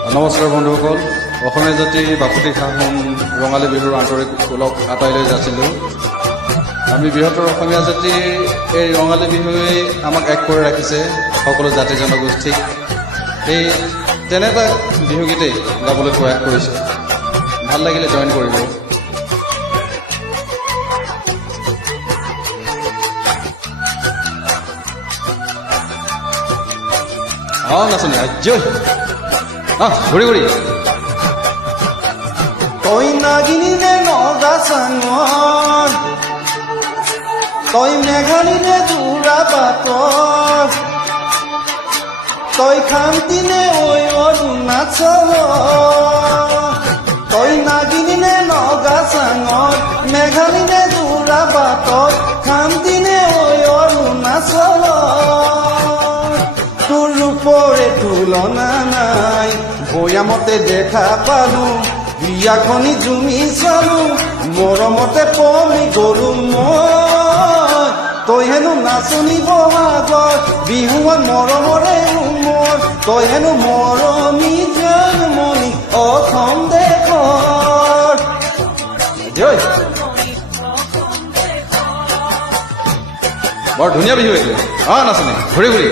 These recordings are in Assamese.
নমস্কাৰ বন্ধুসকল, অসমীয়া জাতিৰ বাপুতি সাহোন ৰঙালী বিহুৰ আন্তৰিক ওলগ আঁতৰাই যাইছিলোঁ। আমি বৃহত্তৰ অসমীয়া জাতিৰ এই ৰঙালী বিহুৱে আমাক এক কৰি ৰাখিছে, সকলো জাতি জনগোষ্ঠীক। এই তেনে এটা বিহুগীতেই গাবলৈ প্ৰয়াস কৰিছোঁ। ভাল লাগিলে জইন কৰিব। নাচনি আজয় ঘূৰি ঘূৰি তই নাগিনিলে নগা চাঙত, তই মেঘালিলে জোৰা বাটত, তই খামতিনে ঐ অৰুণাচল। তই নাগিনিলে নগা চাঙত, মেঘালিলে জোৰা বাটত, খামতিনে ঐ অৰুণাচল। তোৰ ৰূপৰে তুলনা নাই, ভৈয়ামতে দেখা পালো, বিয়াখনি জুমি চালো, মৰমতে পমি গলো মই। তই হেনো নাচনি বহাগত, বিহুৱান মৰমৰে উমৰ, তই হেনো মৰমী জন্মনি অসম দেশৰ। বৰ ধুনীয়া বিহু এইটো। নাচনি ঘূৰি ঘূৰি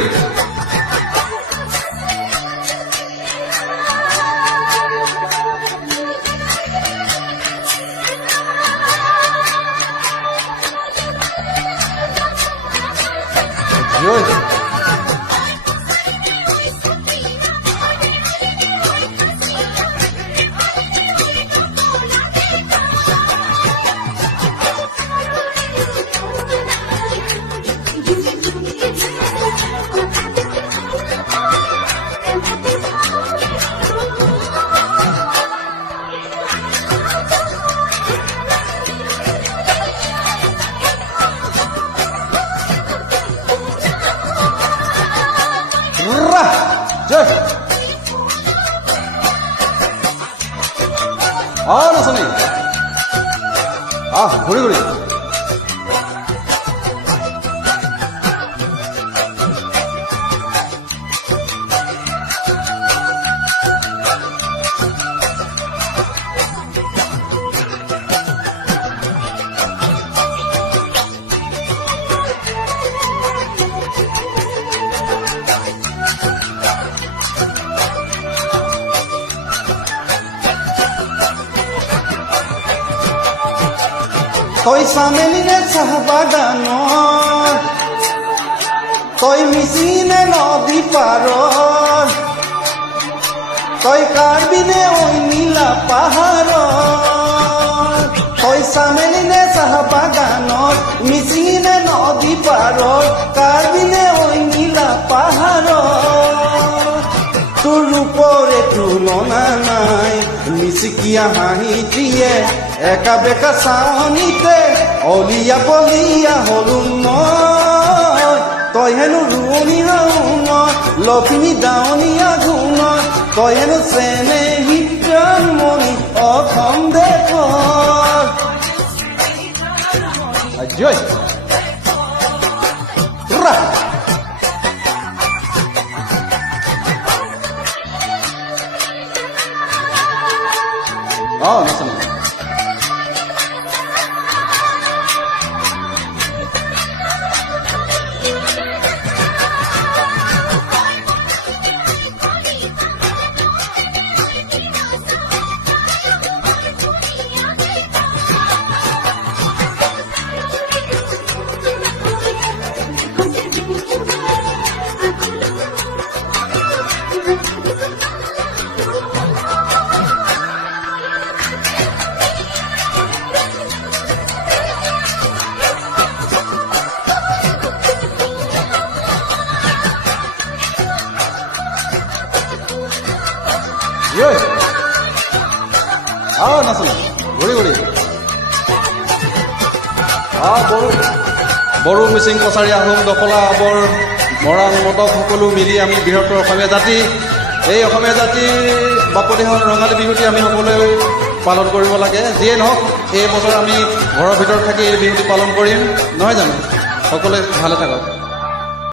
নাচনি ঘূৰি ঘূৰি তই চামেলিনে চাহ বাগানত, তই মিচিনে নদী পাৰত, তই কাৰ্বিনে ঐ নীলা পাহাৰত। তই চামেলিনে চাহ বাগানত, মিচিনে নদী পাৰত, কাৰ্বিনে ঐ নীলা পাহাৰত। তোৰ ৰূপৰে তুলনা নাই, মিচিকিয়া হাঁহি দিয়ে, একা বেকা চাৱনিতে অলিয়া বলিয়া হলো মই। তই হেনো ৰুৱনি হাউনত, লখিমী দাৱনীয়া ঘুণত, তই হেনো চেনেহী প্ৰাণমণি অসম দেশৰ। নাচনি নাচনি ঘূৰি ঘূৰি বড়ো, মিচিং, কছাৰী, আহোম, দফলা, আবৰ, মৰাণ, মটক সকলো মিলি আমি বৃহত্তৰ অসমীয়া জাতি, এই অসমীয়া জাতিৰ বাপুতি সাহোন ৰঙালী বিহুটি আমি সকলোৱে পালন কৰিব লাগে। যিয়ে নহওক এই বছৰ আমি ঘৰৰ ভিতৰত থাকি এই বিহুটি পালন কৰিম, নহয় জানো? সকলোৱে ভালে থাকক।